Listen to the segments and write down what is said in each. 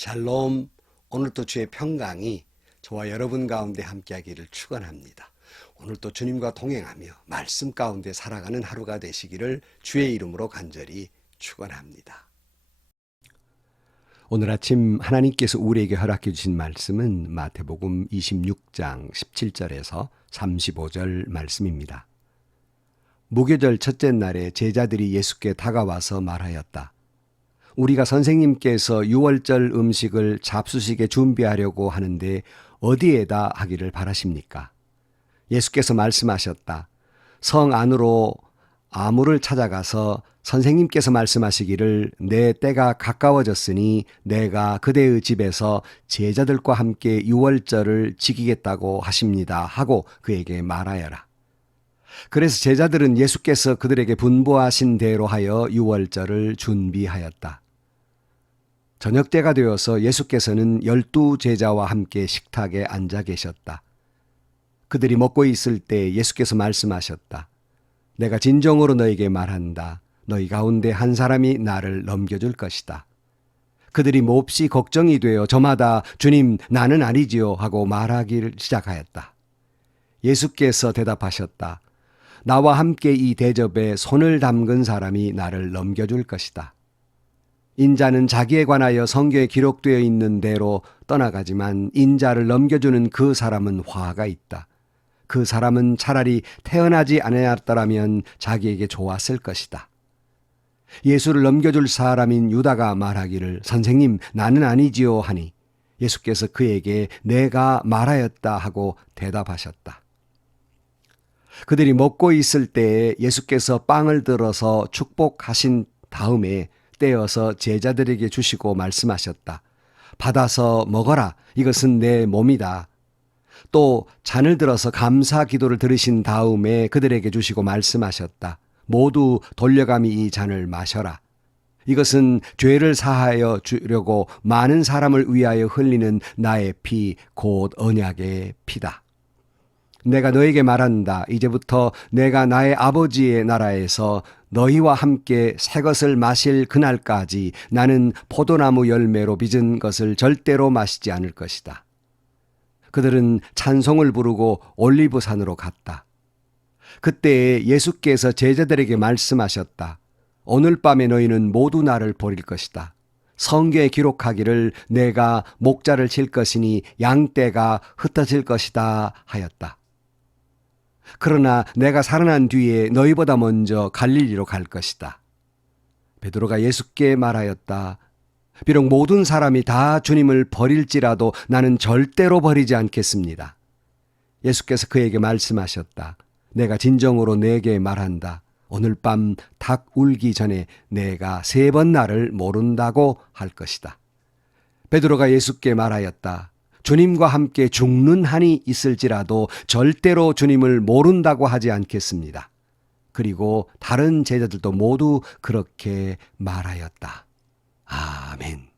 샬롬, 오늘도 주의 평강이 저와 여러분 가운데 함께하기를 축원합니다. 오늘도 주님과 동행하며 말씀 가운데 살아가는 하루가 되시기를 주의 이름으로 간절히 축원합니다. 오늘 아침 하나님께서 우리에게 허락해 주신 말씀은 마태복음 26장 17절에서 35절 말씀입니다. 무교절 첫째 날에 제자들이 예수께 다가와서 말하였다. 우리가 선생님께서 유월절 음식을 잡수시게 준비하려고 하는데 어디에다 하기를 바라십니까? 예수께서 말씀하셨다. 성 안으로 아무를 찾아가서 선생님께서 말씀하시기를 내 때가 가까워졌으니 내가 그대의 집에서 제자들과 함께 유월절을 지키겠다고 하십니다 하고 그에게 말하여라. 그래서 제자들은 예수께서 그들에게 분부하신 대로 하여 유월절을 준비하였다. 저녁 때가 되어서 예수께서는 12 제자와 함께 식탁에 앉아 계셨다. 그들이 먹고 있을 때 예수께서 말씀하셨다. 내가 진정으로 너에게 말한다. 너희 가운데 한 사람이 나를 넘겨줄 것이다. 그들이 몹시 걱정이 되어 저마다 주님 나는 아니지요 하고 말하기를 시작하였다. 예수께서 대답하셨다. 나와 함께 이 대접에 손을 담근 사람이 나를 넘겨줄 것이다. 인자는 자기에 관하여 성경에 기록되어 있는 대로 떠나가지만 인자를 넘겨주는 그 사람은 화가 있다. 그 사람은 차라리 태어나지 않았더라면 자기에게 좋았을 것이다. 예수를 넘겨줄 사람인 유다가 말하기를 선생님 나는 아니지요 하니 예수께서 그에게 내가 말하였다 하고 대답하셨다. 그들이 먹고 있을 때에 예수께서 빵을 들어서 축복하신 다음에 떼어서 제자들에게 주시고 말씀하셨다. 받아서 먹어라. 이것은 내 몸이다. 또 잔을 들어서 감사 기도를 들으신 다음에 그들에게 주시고 말씀하셨다. 모두 돌려감이 이 잔을 마셔라. 이것은 죄를 사하여 주려고 많은 사람을 위하여 흘리는 나의 피, 곧 언약의 피다. 내가 너에게 말한다. 이제부터 내가 나의 아버지의 나라에서 너희와 함께 새 것을 마실 그날까지 나는 포도나무 열매로 빚은 것을 절대로 마시지 않을 것이다. 그들은 찬송을 부르고 올리브산으로 갔다. 그때 예수께서 제자들에게 말씀하셨다. 오늘 밤에 너희는 모두 나를 버릴 것이다. 성경에 기록하기를 내가 목자를 칠 것이니 양떼가 흩어질 것이다 하였다. 그러나 내가 살아난 뒤에 너희보다 먼저 갈릴리로 갈 것이다. 베드로가 예수께 말하였다. 비록 모든 사람이 다 주님을 버릴지라도 나는 절대로 버리지 않겠습니다. 예수께서 그에게 말씀하셨다. 내가 진정으로 내게 말한다. 오늘 밤 닭 울기 전에 내가 3번 나를 모른다고 할 것이다. 베드로가 예수께 말하였다. 주님과 함께 죽는 한이 있을지라도 절대로 주님을 모른다고 하지 않겠습니다. 그리고 다른 제자들도 모두 그렇게 말하였다. 아멘.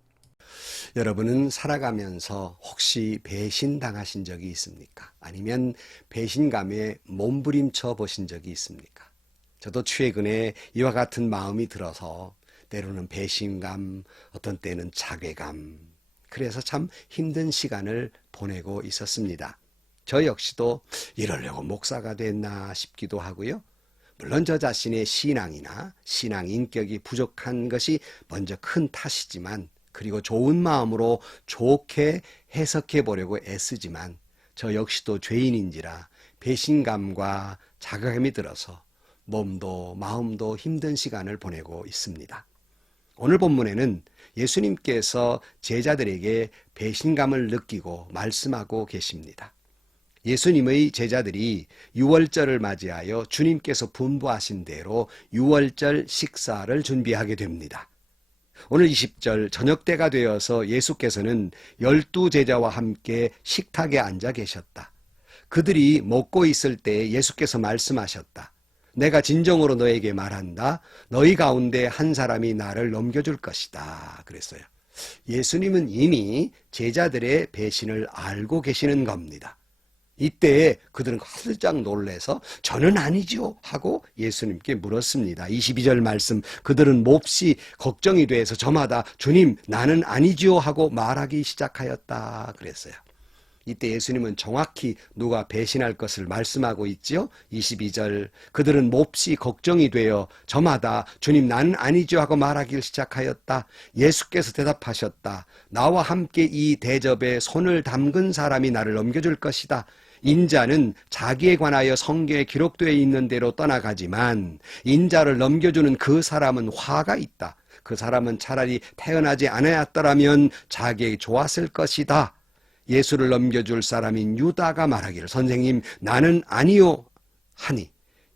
여러분은 살아가면서 혹시 배신당하신 적이 있습니까? 아니면 배신감에 몸부림쳐 보신 적이 있습니까? 저도 최근에 이와 같은 마음이 들어서 때로는 배신감, 어떤 때는 자괴감, 그래서 참 힘든 시간을 보내고 있었습니다. 저 역시도 이러려고 목사가 됐나 싶기도 하고요. 물론 저 자신의 신앙이나 신앙 인격이 부족한 것이 먼저 큰 탓이지만, 그리고 좋은 마음으로 좋게 해석해 보려고 애쓰지만 저 역시도 죄인인지라 배신감과 자괴감이 들어서 몸도 마음도 힘든 시간을 보내고 있습니다. 오늘 본문에는 예수님께서 제자들에게 배신감을 느끼고 말씀하고 계십니다. 예수님의 제자들이 유월절을 맞이하여 주님께서 분부하신 대로 유월절 식사를 준비하게 됩니다. 오늘 20절 저녁 때가 되어서 예수께서는 12 제자와 함께 식탁에 앉아 계셨다. 그들이 먹고 있을 때 예수께서 말씀하셨다. 내가 진정으로 너에게 말한다. 너희 가운데 한 사람이 나를 넘겨줄 것이다. 그랬어요. 예수님은 이미 제자들의 배신을 알고 계시는 겁니다. 이때 그들은 화들짝 놀래서 저는 아니지요 하고 예수님께 물었습니다. 22절 말씀, 그들은 몹시 걱정이 돼서 저마다 주님 나는 아니지요 하고 말하기 시작하였다 그랬어요. 이때 예수님은 정확히 누가 배신할 것을 말씀하고 있지요. 22절, 그들은 몹시 걱정이 되어 저마다 주님 나는 아니죠 하고 말하기 시작하였다. 예수께서 대답하셨다. 나와 함께 이 대접에 손을 담근 사람이 나를 넘겨줄 것이다. 인자는 자기에 관하여 성경에 기록되어 있는 대로 떠나가지만 인자를 넘겨주는 그 사람은 화가 있다. 그 사람은 차라리 태어나지 않았더라면 자기에게 좋았을 것이다. 예수를 넘겨줄 사람인 유다가 말하기를 선생님 나는 아니요 하니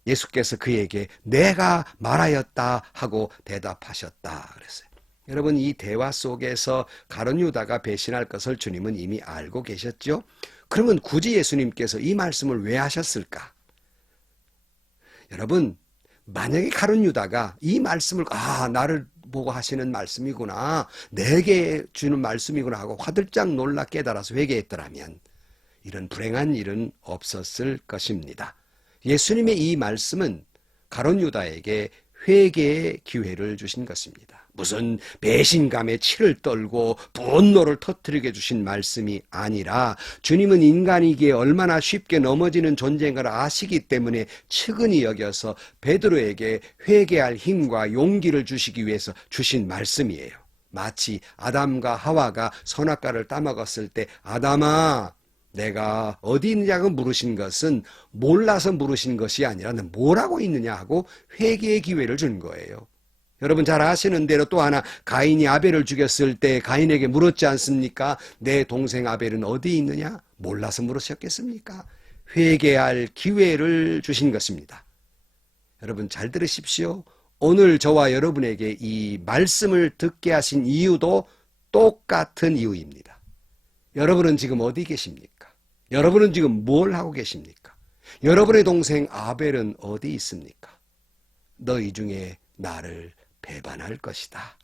예수께서 그에게 내가 말하였다 하고 대답하셨다 그랬어요. 여러분, 이 대화 속에서 가룟 유다가 배신할 것을 주님은 이미 알고 계셨죠. 그러면 굳이 예수님께서 이 말씀을 왜 하셨을까? 여러분, 만약에 가룟 유다가 이 말씀을 나를 보고 하시는 말씀이구나, 내게 주는 말씀이구나 하고 화들짝 놀라 깨달아서 회개했더라면 이런 불행한 일은 없었을 것입니다. 예수님의 이 말씀은 가룟 유다에게 회개의 기회를 주신 것입니다. 무슨 배신감에 치를 떨고 분노를 터뜨리게 주신 말씀이 아니라 주님은 인간이기에 얼마나 쉽게 넘어지는 존재인 걸 아시기 때문에 측은히 여겨서 베드로에게 회개할 힘과 용기를 주시기 위해서 주신 말씀이에요. 마치 아담과 하와가 선악과를 따먹었을 때 아담아 내가 어디 있느냐고 물으신 것은 몰라서 물으신 것이 아니라 너 뭘 하고 있느냐 하고 회개의 기회를 준 거예요. 여러분 잘 아시는 대로 또 하나 가인이 아벨을 죽였을 때 가인에게 물었지 않습니까? 내 동생 아벨은 어디 있느냐? 몰라서 물으셨겠습니까? 회개할 기회를 주신 것입니다. 여러분 잘 들으십시오. 오늘 저와 여러분에게 이 말씀을 듣게 하신 이유도 똑같은 이유입니다. 여러분은 지금 어디 계십니까? 여러분은 지금 뭘 하고 계십니까? 여러분의 동생 아벨은 어디 있습니까? 너희 중에 나를 배반할 것이다.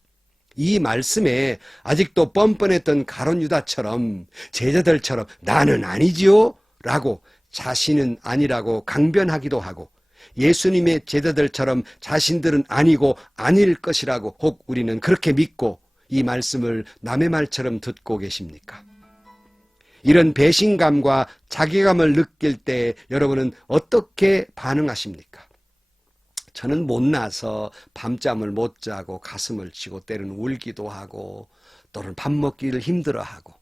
이 말씀에 아직도 뻔뻔했던 가룟 유다처럼 제자들처럼 나는 아니지요 라고 자신은 아니라고 강변하기도 하고 예수님의 제자들처럼 자신들은 아니고 아닐 것이라고 혹 우리는 그렇게 믿고 이 말씀을 남의 말처럼 듣고 계십니까? 이런 배신감과 자괴감을 느낄 때 여러분은 어떻게 반응하십니까? 저는 못나서 밤잠을 못 자고 가슴을 치고 때로는 울기도 하고 또는 밥 먹기를 힘들어하고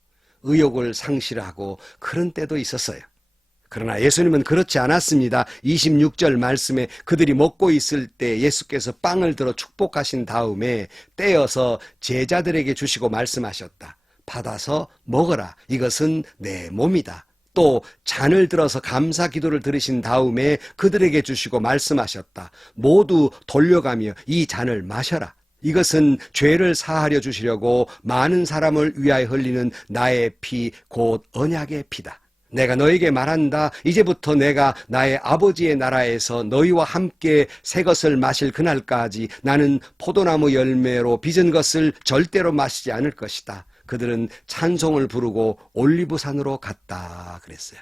의욕을 상실하고 그런 때도 있었어요. 그러나 예수님은 그렇지 않았습니다. 26절 말씀에 그들이 먹고 있을 때 예수께서 빵을 들어 축복하신 다음에 떼어서 제자들에게 주시고 말씀하셨다. 받아서 먹어라. 이것은 내 몸이다. 또 잔을 들어서 감사 기도를 드리신 다음에 그들에게 주시고 말씀하셨다. 모두 돌려가며 이 잔을 마셔라. 이것은 죄를 사하려 주시려고 많은 사람을 위하여 흘리는 나의 피 곧 언약의 피다. 내가 너에게 말한다. 이제부터 내가 나의 아버지의 나라에서 너희와 함께 새 것을 마실 그날까지 나는 포도나무 열매로 빚은 것을 절대로 마시지 않을 것이다. 그들은 찬송을 부르고 올리브산으로 갔다 그랬어요.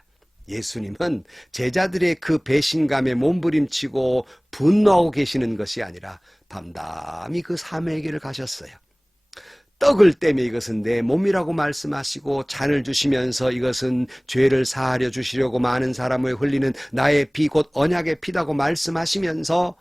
예수님은 제자들의 그 배신감에 몸부림치고 분노하고 계시는 것이 아니라 담담히 그 삶의 길을 가셨어요. 떡을 떼며 이것은 내 몸이라고 말씀하시고 잔을 주시면서 이것은 죄를 사하려 주시려고 많은 사람을 흘리는 나의 피 곧 언약의 피다고 말씀하시면서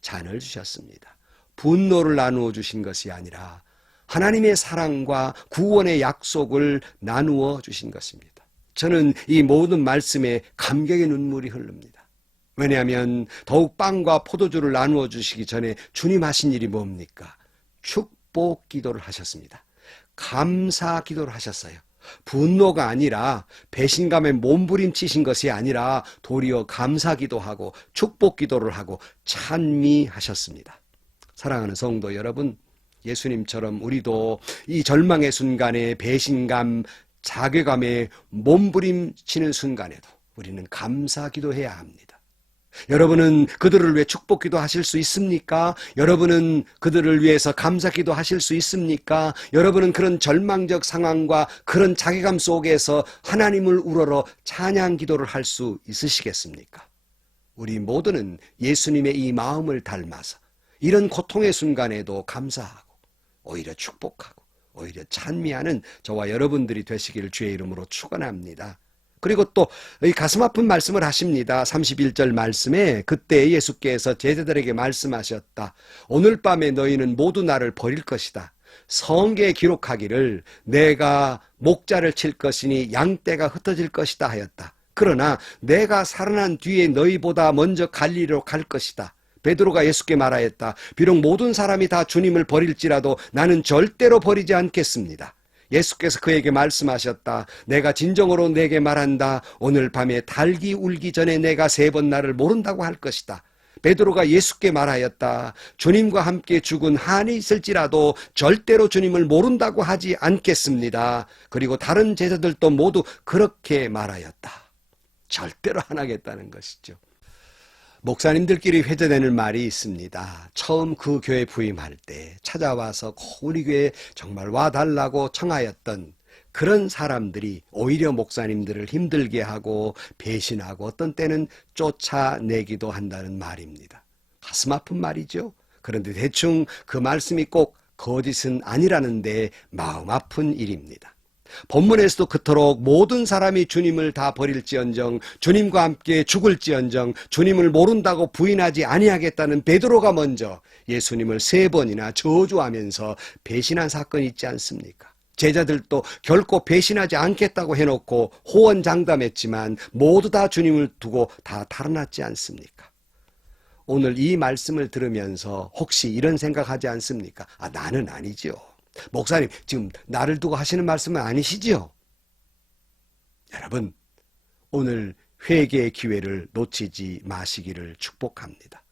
잔을 주셨습니다. 분노를 나누어 주신 것이 아니라 하나님의 사랑과 구원의 약속을 나누어 주신 것입니다. 저는 이 모든 말씀에 감격의 눈물이 흐릅니다. 왜냐하면 더욱 빵과 포도주를 나누어 주시기 전에 주님 하신 일이 뭡니까? 축복 기도를 하셨습니다. 감사 기도를 하셨어요. 분노가 아니라 배신감에 몸부림치신 것이 아니라 도리어 감사 기도하고 축복 기도를 하고 찬미하셨습니다. 사랑하는 성도 여러분, 예수님처럼 우리도 이 절망의 순간에 배신감, 자괴감에 몸부림치는 순간에도 우리는 감사 기도해야 합니다. 여러분은 그들을 위해 축복기도 하실 수 있습니까? 여러분은 그들을 위해서 감사기도 하실 수 있습니까? 여러분은 그런 절망적 상황과 그런 자괴감 속에서 하나님을 우러러 찬양 기도를 할 수 있으시겠습니까? 우리 모두는 예수님의 이 마음을 닮아서 이런 고통의 순간에도 감사하고 오히려 축복하고 오히려 찬미하는 저와 여러분들이 되시기를 주의 이름으로 축원합니다. 그리고 또 이 가슴 아픈 말씀을 하십니다. 31절 말씀에 그때 예수께서 제자들에게 말씀하셨다. 오늘 밤에 너희는 모두 나를 버릴 것이다. 성경에 기록하기를 내가 목자를 칠 것이니 양떼가 흩어질 것이다 하였다. 그러나 내가 살아난 뒤에 너희보다 먼저 갈리로 갈 것이다. 베드로가 예수께 말하였다. 비록 모든 사람이 다 주님을 버릴지라도 나는 절대로 버리지 않겠습니다. 예수께서 그에게 말씀하셨다. 내가 진정으로 내게 말한다. 오늘 밤에 닭이 울기 전에 내가 3번 나를 모른다고 할 것이다. 베드로가 예수께 말하였다. 주님과 함께 죽은 한이 있을지라도 절대로 주님을 모른다고 하지 않겠습니다. 그리고 다른 제자들도 모두 그렇게 말하였다. 절대로 안 하겠다는 것이죠. 목사님들끼리 회자되는 말이 있습니다. 처음 그 교회 부임할 때 찾아와서 우리 교회에 정말 와달라고 청하였던 그런 사람들이 오히려 목사님들을 힘들게 하고 배신하고 어떤 때는 쫓아내기도 한다는 말입니다. 가슴 아픈 말이죠. 그런데 대충 그 말씀이 꼭 거짓은 아니라는데 마음 아픈 일입니다. 본문에서도 그토록 모든 사람이 주님을 다 버릴지언정 주님과 함께 죽을지언정 주님을 모른다고 부인하지 아니하겠다는 베드로가 먼저 예수님을 3번이나 저주하면서 배신한 사건이 있지 않습니까? 제자들도 결코 배신하지 않겠다고 해놓고 호언장담했지만 모두 다 주님을 두고 다 달아났지 않습니까? 오늘 이 말씀을 들으면서 혹시 이런 생각하지 않습니까? 나는 아니죠. 목사님 지금 나를 두고 하시는 말씀은 아니시지요? 여러분 오늘 회개의 기회를 놓치지 마시기를 축복합니다.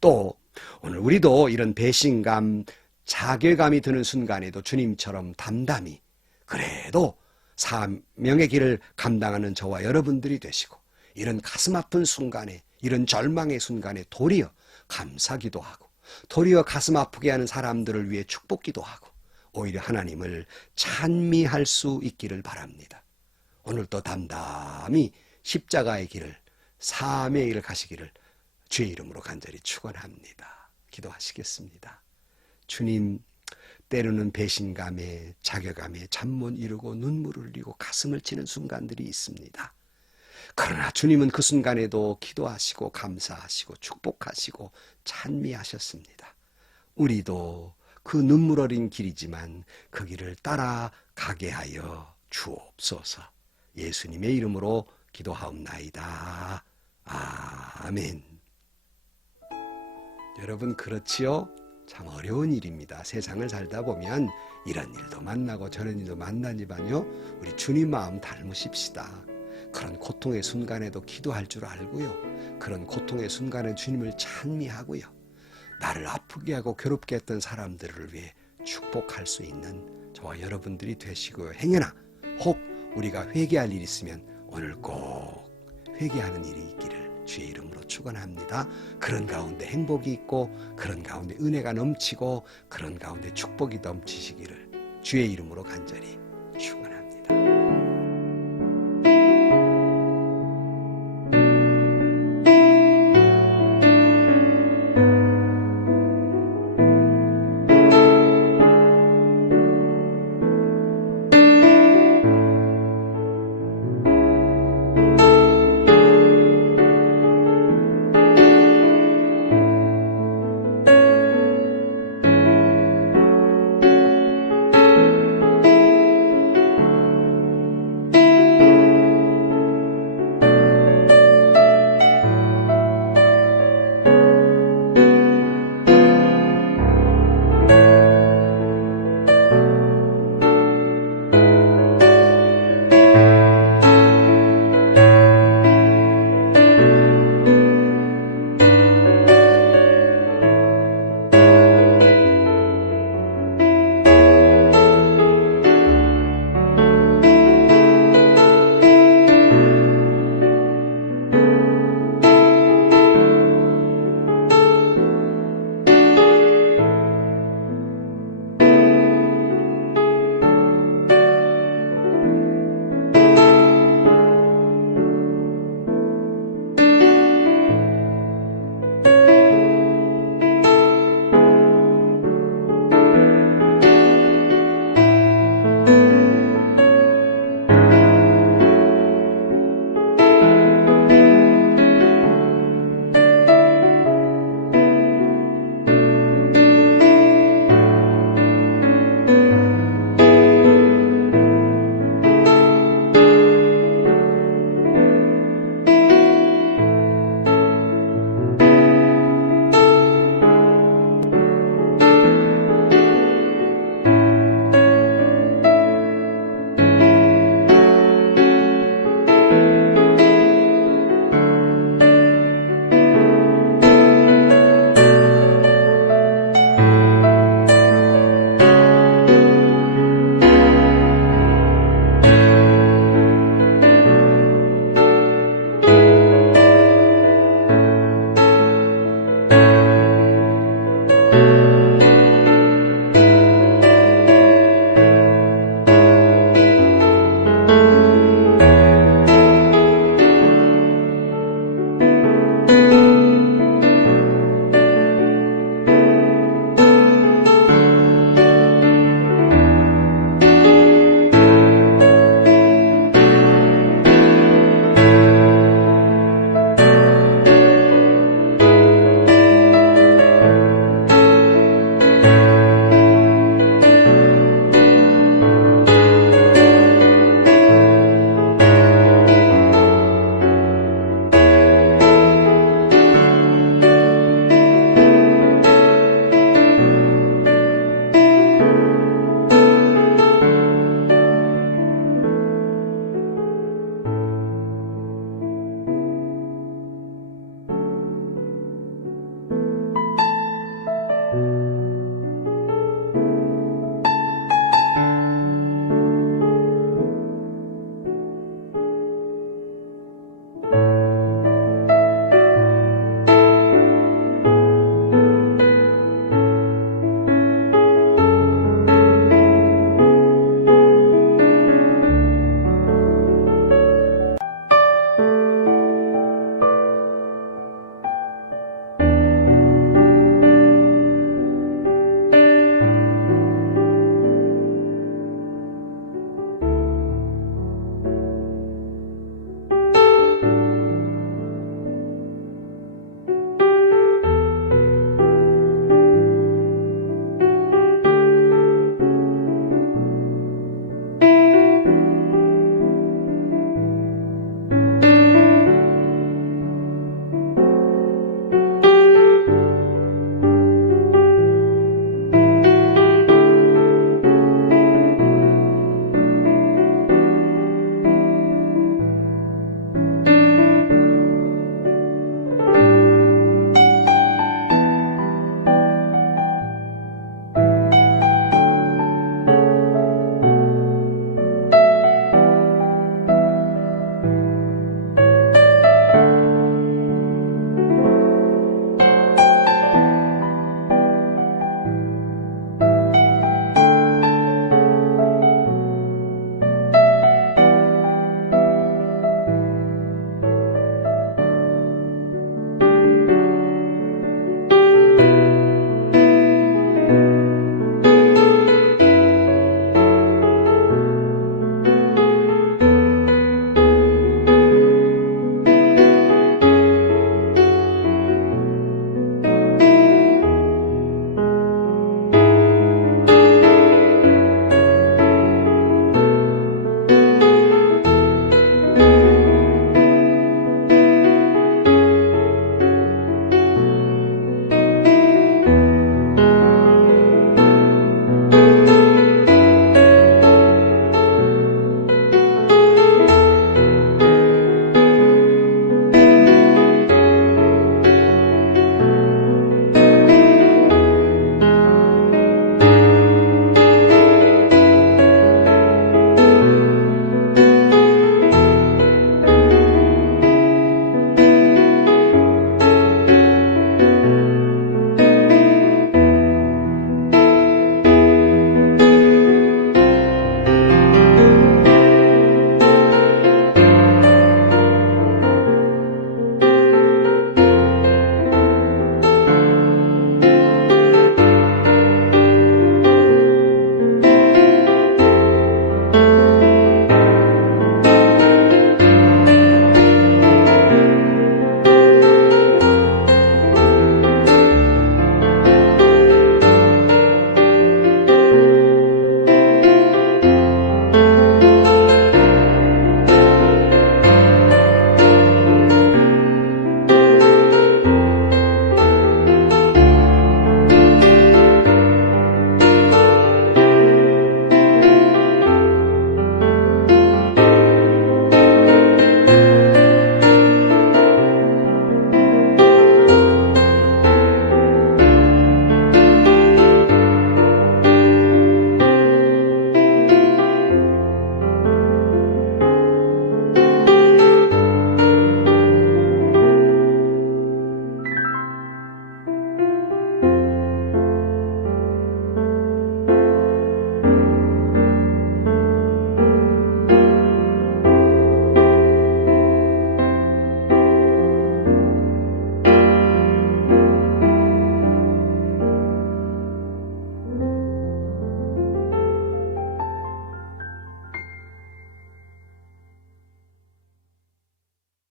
또 오늘 우리도 이런 배신감, 자괴감이 드는 순간에도 주님처럼 담담히 그래도 사명의 길을 감당하는 저와 여러분들이 되시고 이런 가슴 아픈 순간에 이런 절망의 순간에 도리어 감사기도 하고 도리어 가슴 아프게 하는 사람들을 위해 축복기도 하고 오히려 하나님을 찬미할 수 있기를 바랍니다. 오늘도 담담히 십자가의 길을 사명의 길을 가시기를 주의 이름으로 간절히 축원합니다. 기도하시겠습니다. 주님, 때로는 배신감에 자괴감에 잠 못 이루고 눈물을 흘리고 가슴을 치는 순간들이 있습니다. 그러나 주님은 그 순간에도 기도하시고 감사하시고 축복하시고 찬미하셨습니다. 우리도 그 눈물 어린 길이지만 그 길을 따라가게 하여 주옵소서. 예수님의 이름으로 기도하옵나이다. 아멘. 여러분 그렇지요? 참 어려운 일입니다. 세상을 살다 보면 이런 일도 만나고 저런 일도 만나지만요. 우리 주님 마음 닮으십시다. 그런 고통의 순간에도 기도할 줄 알고요. 그런 고통의 순간에 주님을 찬미하고요. 나를 아프게 하고 괴롭게 했던 사람들을 위해 축복할 수 있는 저와 여러분들이 되시고요. 행여나 혹 우리가 회개할 일이 있으면 오늘 꼭 회개하는 일이 있기를 주의 이름으로 축원합니다. 그런 가운데 행복이 있고 그런 가운데 은혜가 넘치고 그런 가운데 축복이 넘치시기를 주의 이름으로 간절히